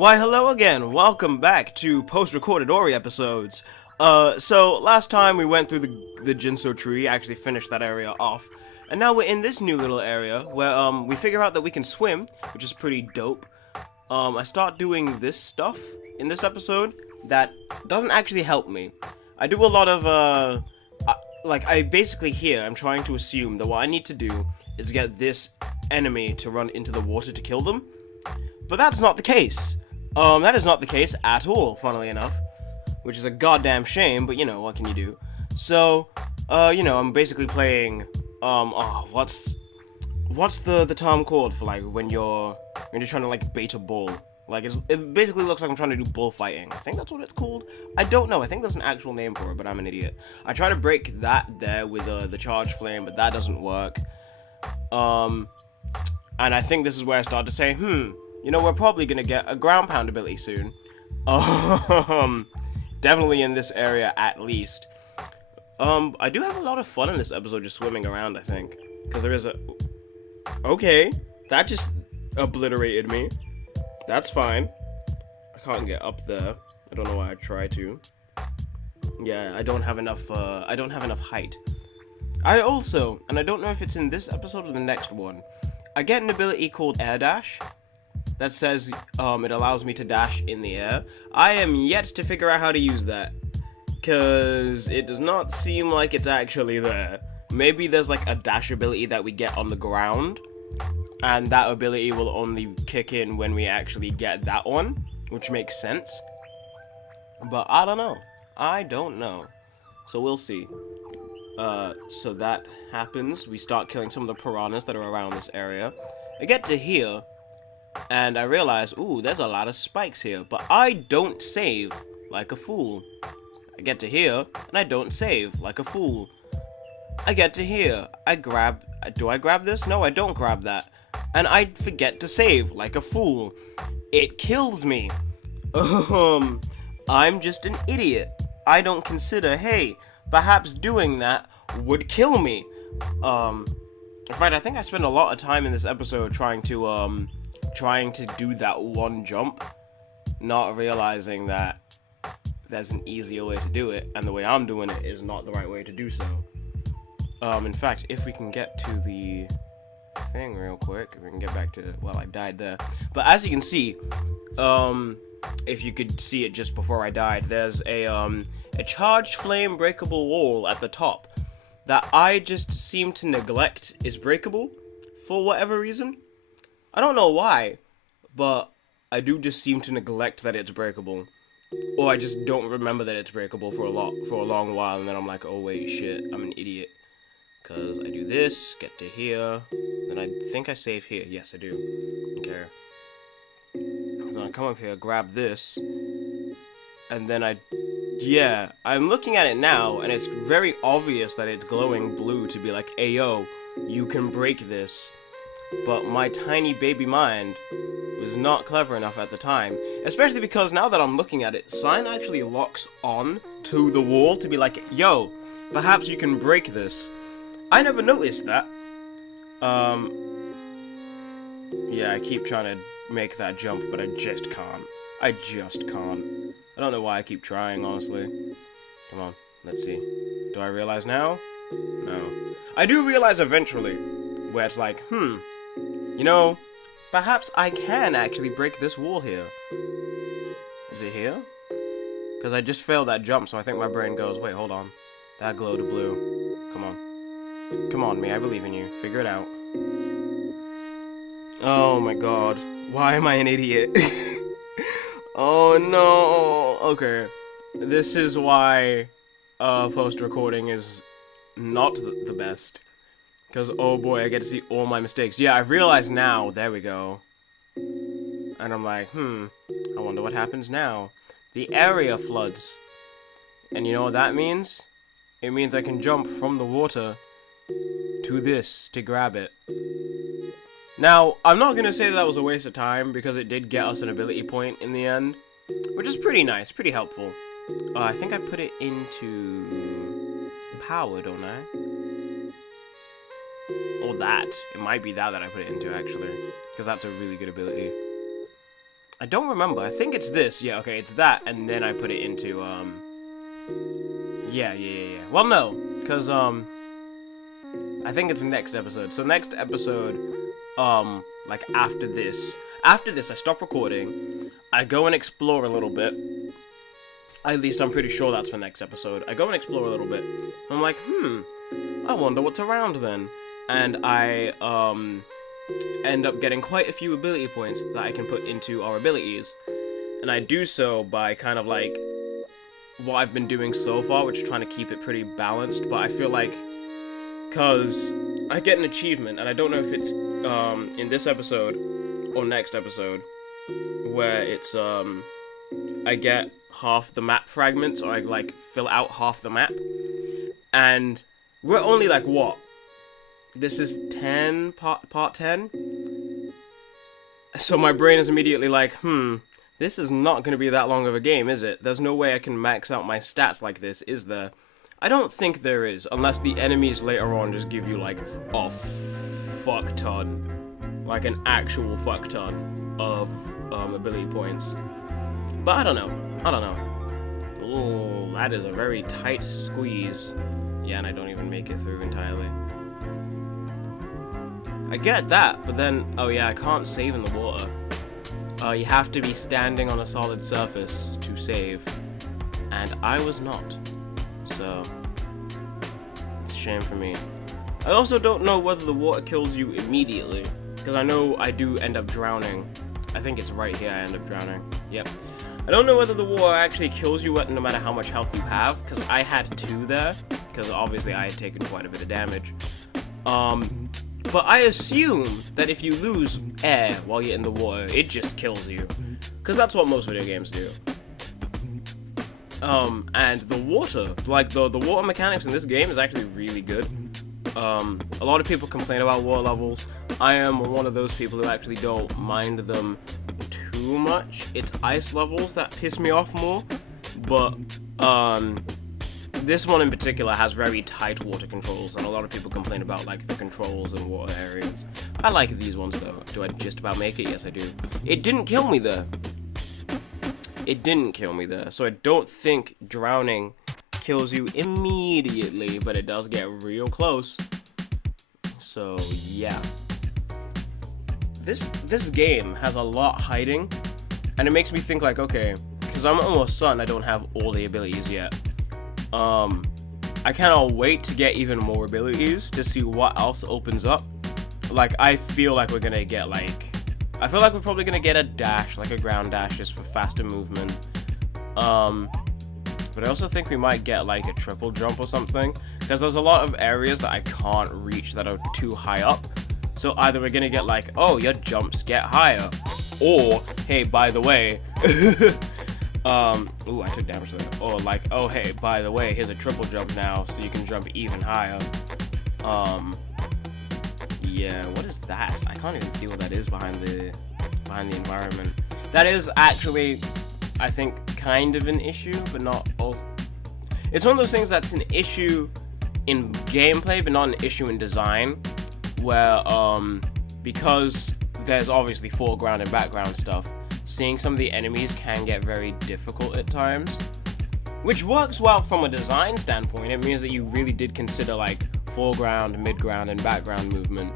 Why, hello again. Welcome back to post-recorded Ori episodes. So last time we went through the Jinso tree, actually finished that area off, and now we're in this new little area where we figure out that we can swim, which is pretty dope. I start doing this stuff in this episode that doesn't actually help me. I do a lot of I basically here I'm trying to assume that what I need to do is get this enemy to run into the water to kill them, but that's not the case. That is not the case at all, funnily enough. Which is a goddamn shame, but you know, what can you do? So, I'm basically playing, what's the term called for, like, when you're trying to, like, bait a bull? Like, it basically looks like I'm trying to do bullfighting. I think that's what it's called. I don't know. I think there's an actual name for it, but I'm an idiot. I try to break that there with, the charge flame, but that doesn't work. And I think this is where I start to say, we're probably gonna get a ground pound ability soon. Definitely in this area at least. I do have a lot of fun in this episode just swimming around, I think. Because there is a... Okay, that just obliterated me. That's fine. I can't get up there. I don't know why I try to. Yeah, I don't have enough height. I also, and I don't know if it's in this episode or the next one, I get an ability called Air Dash. That says it allows me to dash in the air. I am yet to figure out how to use that, because it does not seem like it's actually there. Maybe there's like a dash ability that we get on the ground, and that ability will only kick in when we actually get that one, which makes sense. But I don't know. I don't know. So we'll see. So that happens. We start killing some of the piranhas that are around this area. I get to here, and I realize, ooh, there's a lot of spikes here, but I don't save like a fool. I get to here, and I don't save like a fool. I get to here, do I grab this? No, I don't grab that. And I forget to save like a fool. It kills me. I'm just an idiot. I don't consider, hey, perhaps doing that would kill me. In fact, I think I spent a lot of time in this episode trying to do that one jump, not realizing that there's an easier way to do it, and the way I'm doing it is not the right way to do so. In fact, if we can get to the thing real quick, we can get back to, well, I died there. But as you can see, if you could see it just before I died, there's a charged flame breakable wall at the top that I just seem to neglect is breakable for whatever reason. I don't know why, but I do just seem to neglect that it's breakable. Or I just don't remember that it's breakable for a long while, and then I'm like, oh wait, shit, I'm an idiot. Because I do this, get to here, then I think I save here. Yes, I do. Okay. Then I come up here, grab this, and then I'm looking at it now, and it's very obvious that it's glowing blue to be like, ayo, you can break this. But my tiny baby mind was not clever enough at the time. Especially because now that I'm looking at it, sign actually locks on to the wall to be like, yo, perhaps you can break this. I never noticed that. Yeah, I keep trying to make that jump, but I just can't. I don't know why I keep trying, honestly. Come on, let's see. Do I realize now? No. I do realize eventually, where it's like, perhaps I can actually break this wall here. Is it here? Because I just failed that jump, so I think my brain goes, wait, hold on. That glowed blue. Come on. Come on, me, I believe in you. Figure it out. Oh my god. Why am I an idiot? Oh no. Okay. This is why post-recording is not the best. Because, oh boy, I get to see all my mistakes. Yeah, I've realized now. There we go. And I'm like, I wonder what happens now. The area floods. And you know what that means? It means I can jump from the water to this to grab it. Now, I'm not going to say that was a waste of time, because it did get us an ability point in the end. Which is pretty nice, pretty helpful. I think I put it into power, don't I? Or that. It might be that I put it into, actually. Because that's a really good ability. I don't remember. I think it's this. Yeah, okay, it's that, and then I put it into, Yeah. Well, no, because, I think it's next episode. So next episode, like, after this, I stop recording, I go and explore a little bit. At least I'm pretty sure that's for next episode. I go and explore a little bit. I'm like, I wonder what's around then. And I, end up getting quite a few ability points that I can put into our abilities. And I do so by kind of like what I've been doing so far, which is trying to keep it pretty balanced. But I feel like, cause I get an achievement, and I don't know if it's in this episode or next episode, where it's I get half the map fragments, or I like fill out half the map, and we're only like what? This is 10 part 10. So my brain is immediately like, this is not going to be that long of a game, is it? There's no way I can max out my stats like this, is there? I don't think there is, unless the enemies later on just give you like a fuck ton, like an actual fuck ton of ability points. But I don't know. Oh, that is a very tight squeeze. Yeah, and I don't even make it through entirely. I get that, but then, oh yeah, I can't save in the water. You have to be standing on a solid surface to save, and I was not. So, it's a shame for me. I also don't know whether the water kills you immediately, because I know I do end up drowning. I think it's right here I end up drowning. Yep. I don't know whether the water actually kills you no matter how much health you have, because I had 2 there, because obviously I had taken quite a bit of damage. But I assume that if you lose air while you're in the water, it just kills you, because that's what most video games do. And the water, like the water mechanics in this game is actually really good. A lot of people complain about water levels. I am one of those people who actually don't mind them too much. It's ice levels that piss me off more, but this one in particular has very tight water controls, and a lot of people complain about like the controls in water areas. I like these ones though. Do I just about make it? Yes, I do. It didn't kill me there. So I don't think drowning kills you immediately, but it does get real close. So yeah. This game has a lot hiding, and it makes me think like, okay, because I'm almost certain I don't have all the abilities yet. I cannot wait to get even more abilities to see what else opens up. Like, I feel like we're gonna get I feel like we're probably gonna get a dash, like a ground dash just for faster movement. But I also think we might get like a triple jump or something, because there's a lot of areas that I can't reach that are too high up. So either we're gonna get like, oh, your jumps get higher, or, hey, by the way, ooh, I took damage there. Or like, oh, hey, by the way, here's a triple jump now, so you can jump even higher. Yeah, what is that? I can't even see what that is behind the environment. That is actually, I think, kind of an issue, but not all. It's one of those things that's an issue in gameplay, but not an issue in design, where, because there's obviously foreground and background stuff, seeing some of the enemies can get very difficult at times, which works well from a design standpoint. It means that you really did consider like foreground, midground, and background movement.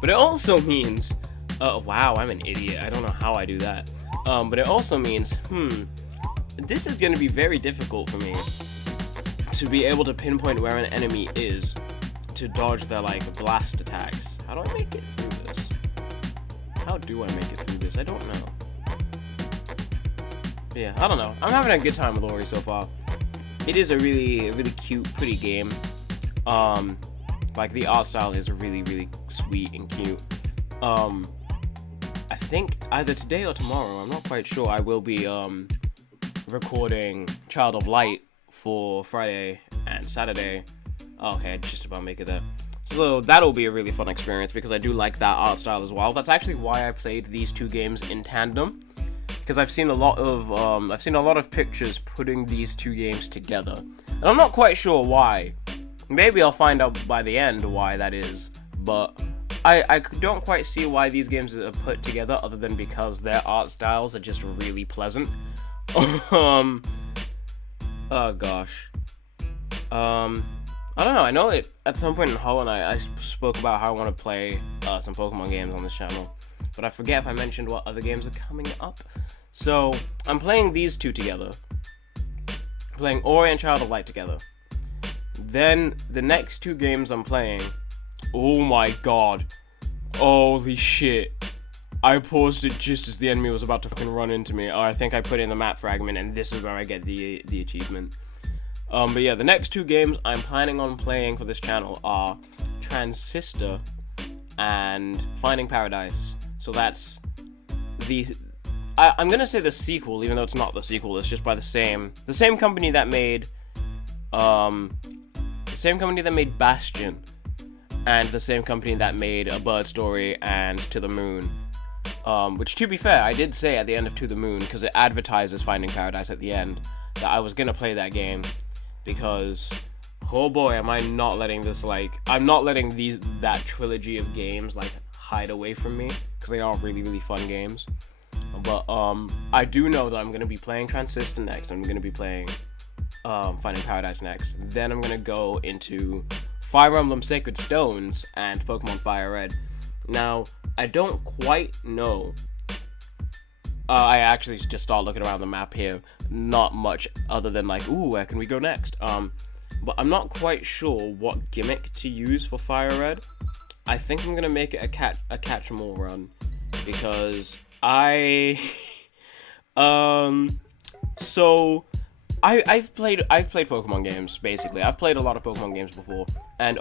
But it also means, wow, I'm an idiot. I don't know how I do that. But it also means, this is going to be very difficult for me to be able to pinpoint where an enemy is to dodge their like blast attacks. How do I make it through this? How do I make it through this? I don't know. Yeah, I don't know. I'm having a good time with Ori so far. It is a really cute, pretty game. Like, the art style is really, really sweet and cute. I think either today or tomorrow, I'm not quite sure, I will be, recording Child of Light for Friday and Saturday. Okay, I just about make it there. So that'll be a really fun experience, because I do like that art style as well. That's actually why I played these 2 games in tandem, because I've seen a lot of pictures putting these 2 games together, and I'm not quite sure why. Maybe I'll find out by the end why that is, but I don't quite see why these games are put together other than because their art styles are just really pleasant. Oh gosh. I don't know, I know it at some point in Hollow Knight I spoke about how I want to play some Pokemon games on this channel, but I forget if I mentioned what other games are coming up. So, I'm playing these two together. I'm playing Ori and Child of Light together. Then, the next two games I'm playing, oh my god. Holy shit. I paused it just as the enemy was about to fucking run into me. Oh, I think I put in the map fragment, and this is where I get the achievement. But yeah, the next two games I'm planning on playing for this channel are Transistor and Finding Paradise. So that's I'm gonna say the sequel, even though it's not the sequel. It's just by the same company that made Bastion, and the same company that made A Bird Story and To the Moon. Which, to be fair, I did say at the end of To the Moon, because it advertises Finding Paradise at the end, that I was gonna play that game, because, oh boy, am I not letting this, I'm not letting that trilogy of games, hide away from me, because they are really, really fun games. But, I do know that I'm gonna be playing Transistor next, I'm gonna be playing, Finding Paradise next, then I'm gonna go into Fire Emblem Sacred Stones and Pokemon Fire Red. Now, I don't quite know. I actually just start looking around the map here. Not much other than ooh, where can we go next? But I'm not quite sure what gimmick to use for Fire Red. I think I'm gonna make it a catch-em-all run, because I've played Pokemon games, basically. I've played a lot of Pokemon games before, and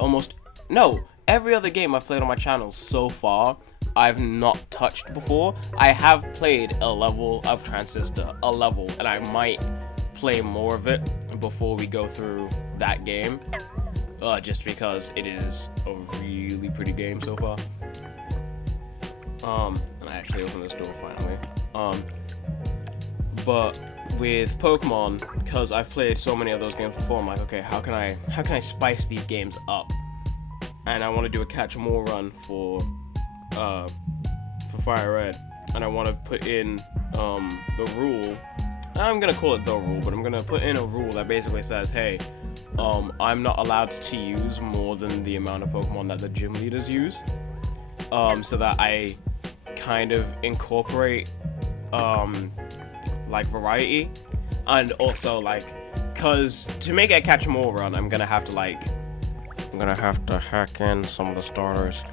every other game I've played on my channel so far, I've not touched before. I have played a level of Transistor, and I might play more of it before we go through that game, just because it is a really pretty game so far. And I actually opened this door finally. But with Pokemon, because I've played so many of those games before, I'm like, okay, how can I spice these games up? And I want to do a catch-em-all run for Fire Red, and I want to put in the rule. I'm gonna call it the rule, but I'm gonna put in a rule that basically says, hey, I'm not allowed to use more than the amount of Pokemon that the gym leaders use, so that I kind of incorporate variety, and also cause to make a catch-em-all run, I'm gonna have to hack in some of the starters.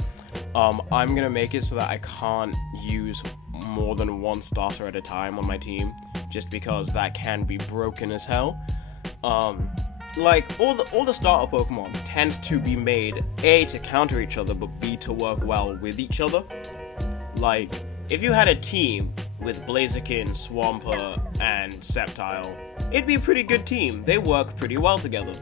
I'm gonna make it so that I can't use more than one starter at a time on my team, just because that can be broken as hell. All the starter Pokemon tend to be made A, to counter each other, but B, to work well with each other. If you had a team with Blaziken, Swampert, and Sceptile, it'd be a pretty good team. They work pretty well together.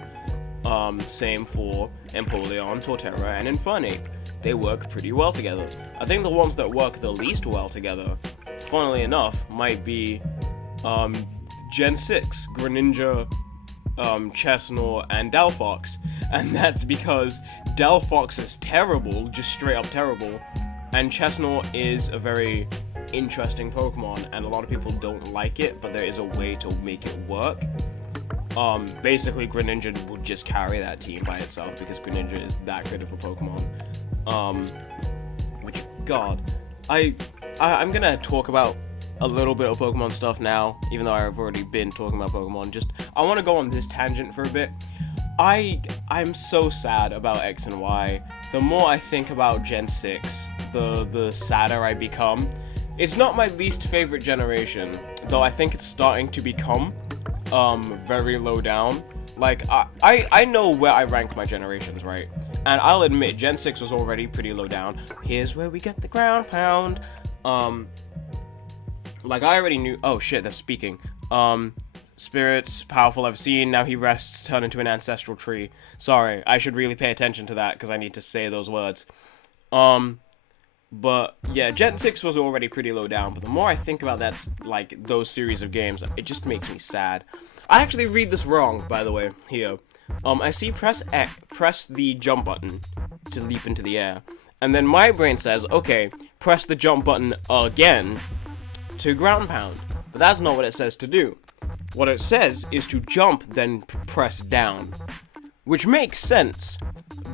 Same for Empoleon, Torterra, and Infernape. They work pretty well together. I think the ones that work the least well together, funnily enough, might be Gen 6, Greninja, Chesnaught, and Delphox. And that's because Delphox is terrible, just straight up terrible, and Chesnaught is a very interesting Pokemon, and a lot of people don't like it, but there is a way to make it work. Basically, Greninja would just carry that team by itself, because Greninja is that good of a Pokemon. Which, God, I'm gonna talk about a little bit of Pokemon stuff now, even though I've already been talking about Pokemon. I want to go on this tangent for a bit. I'm so sad about X and Y. The more I think about Gen 6, the sadder I become. It's not my least favorite generation, though I think it's starting to become very low down. I know where I rank my generations, right? And I'll admit, Gen 6 was already pretty low down. Here's where we get the ground pound. I already knew. Oh shit, that's speaking. Spirits, powerful I've seen, now he rests, turn into an ancestral tree. Sorry, I should really pay attention to that, because I need to say those words. But yeah, Gen 6 was already pretty low down, but the more I think about that, those series of games, it just makes me sad. I actually read this wrong, by the way, here. I see press the jump button to leap into the air, And then my brain says, okay, press the jump button again to ground pound. But that's not what it says to do. What it says is to jump, then press down. Which makes sense.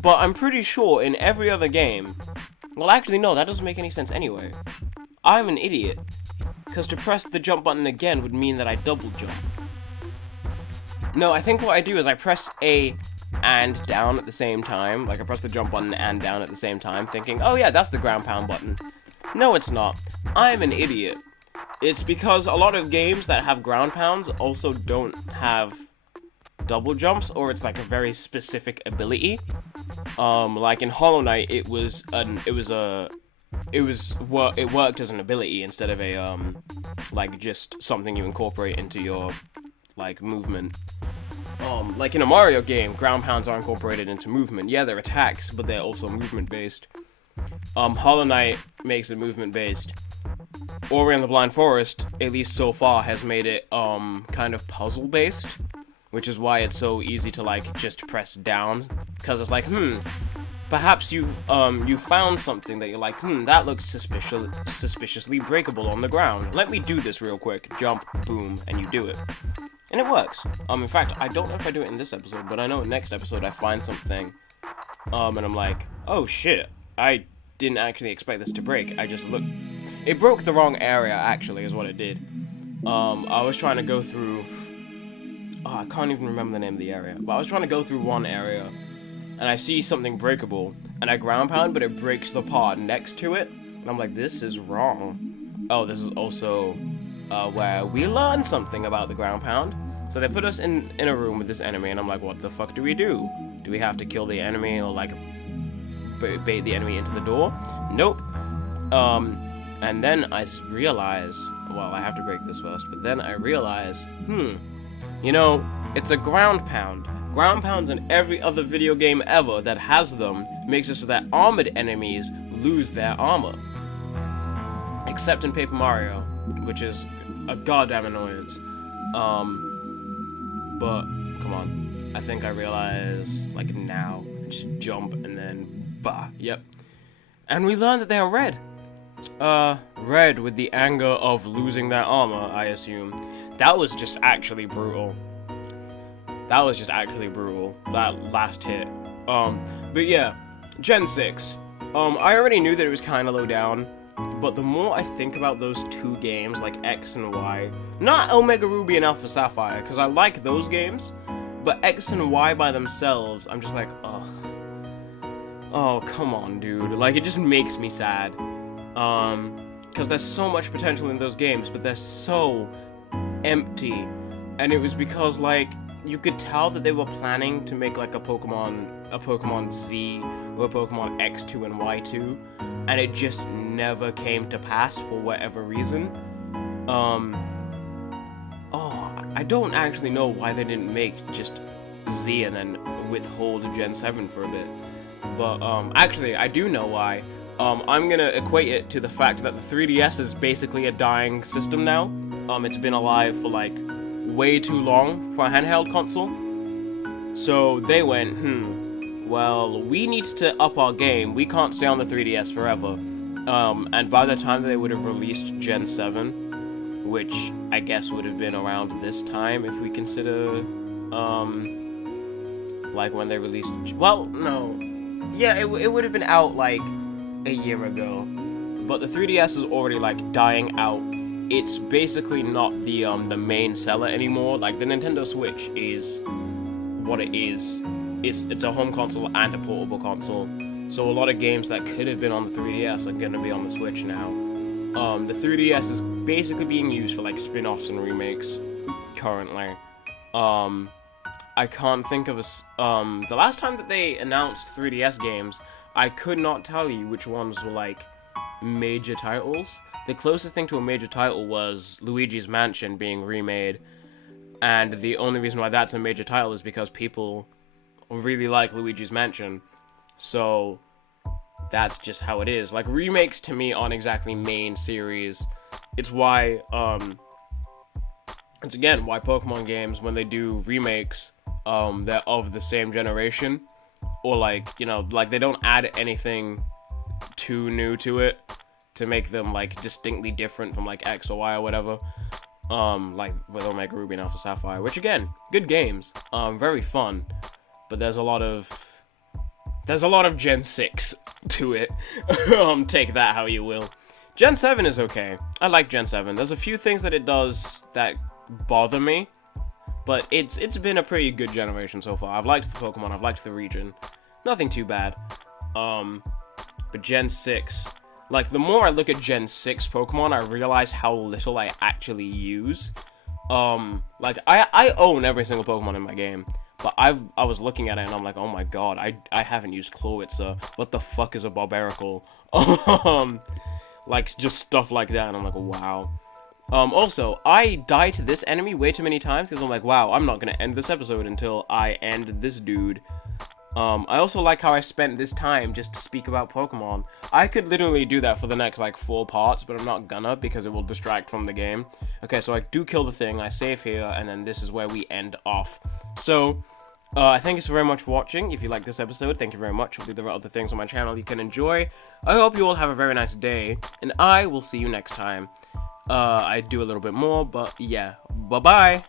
But I'm pretty sure in every other game... Well, actually, no, that doesn't make any sense anyway. I'm an idiot. Because to press the jump button again would mean that I double jump. No, I think what I do is I press A and down at the same time. Like, I press the jump button and down at the same time, thinking, oh yeah, that's the ground pound button. No, it's not. I'm an idiot. It's because a lot of games that have ground pounds also don't have double jumps, or it's like a very specific ability. Like in Hollow Knight, it worked as an ability instead of a like just something you incorporate into your like movement. Like in a Mario game, ground pounds are incorporated into movement. Yeah, they're attacks, but they're also movement based. Hollow Knight makes it movement based. Ori and the Blind Forest, at least so far, has made it kind of puzzle based, which is why it's so easy to like just press down, because it's like, perhaps you found something that you're like, that looks suspiciously breakable on the ground. Let me do this real quick. Jump, boom, and you do it. And it works. In fact, I don't know if I do it in this episode, but I know in next episode I find something, and I'm like, oh shit, I didn't actually expect this to break. I just looked. It broke the wrong area, actually, is what it did. I was trying to go through... I can't even remember the name of the area. But I was trying to go through one area, and I see something breakable, and I ground pound, but it breaks the part next to it. And I'm like, this is wrong. Oh, this is also where we learn something about the ground pound. So they put us in a room with this enemy, and I'm like, what the fuck do we do? Do we have to kill the enemy, or like bait the enemy into the door? Nope. And then I realize, well, I have to break this first, but then I realize, you know, it's a ground pound. Ground pounds in every other video game ever that has them makes it so that armored enemies lose their armor. Except in Paper Mario, which is a goddamn annoyance. But, come on. I think I realize, like, now. Just jump and then, bah, yep. And we learned that they are red. Red with the anger of losing their armor, I assume. That was just actually brutal. That last hit. But yeah, Gen 6. I already knew that it was kind of low down, but the more I think about those two games, like X and Y, not Omega Ruby and Alpha Sapphire, because I like those games, but X and Y by themselves, I'm just like, oh, come on, dude. Like, it just makes me sad. Because there's so much potential in those games, but they're so empty. And it was because, like, you could tell that they were planning to make, like, a Pokemon Z or a Pokemon X2 and Y2, and it just never came to pass for whatever reason. I don't actually know why they didn't make just Z and then withhold Gen 7 for a bit. But, actually, I do know why. I'm gonna equate it to the fact that the 3DS is basically a dying system now. It's been alive for, like, way too long for a handheld console. So they went, well, we need to up our game. We can't stay on the 3DS forever. And by the time they would have released Gen 7, which I guess would have been around this time if we consider, like when they released, well, no. Yeah, it would have been out, like, a year ago, but the 3DS is already like dying out. It's basically not the main seller anymore. Like, the Nintendo Switch is what it is. It's a home console and a portable console. So a lot of games that could have been on the 3DS are gonna be on the Switch now. The 3DS is basically being used for like spin-offs and remakes currently. I can't think of the last time that they announced 3DS games, I could not tell you which ones were, like, major titles. The closest thing to a major title was Luigi's Mansion being remade, and the only reason why that's a major title is because people really like Luigi's Mansion, so that's just how it is. Like, remakes to me aren't exactly main series. It's why, it's again, why Pokemon games, when they do remakes, they're of the same generation. Or, like, you know, like, they don't add anything too new to it to make them like distinctly different from like X or Y or whatever. Like with Omega Ruby and Alpha Sapphire, which again, good games, very fun, but there's a lot of Gen 6 to it. Take that how you will. Gen 7 is okay. I like Gen 7. There's a few things that it does that bother me, but it's been a pretty good generation so far. I've liked the Pokemon, I've liked the region. Nothing too bad. But Gen 6, like, the more I look at Gen 6 Pokemon, I realize how little I actually use. Like, I own every single Pokemon in my game, but I was looking at it and I'm like, oh my god, I haven't used Clowitzer. What the fuck is a Barbaracle? Like, just stuff like that, and I'm like, wow. Also, I die to this enemy way too many times, because I'm like, wow, I'm not gonna end this episode until I end this dude. I also like how I spent this time just to speak about Pokemon. I could literally do that for the next, like, 4 parts, but I'm not gonna, because it will distract from the game. Okay, so I do kill the thing, I save here, and then this is where we end off. So, thank you so very much for watching. If you like this episode, thank you very much. Hopefully there are other things on my channel you can enjoy. I hope you all have a very nice day, and I will see you next time. I do a little bit more, but yeah, bye-bye!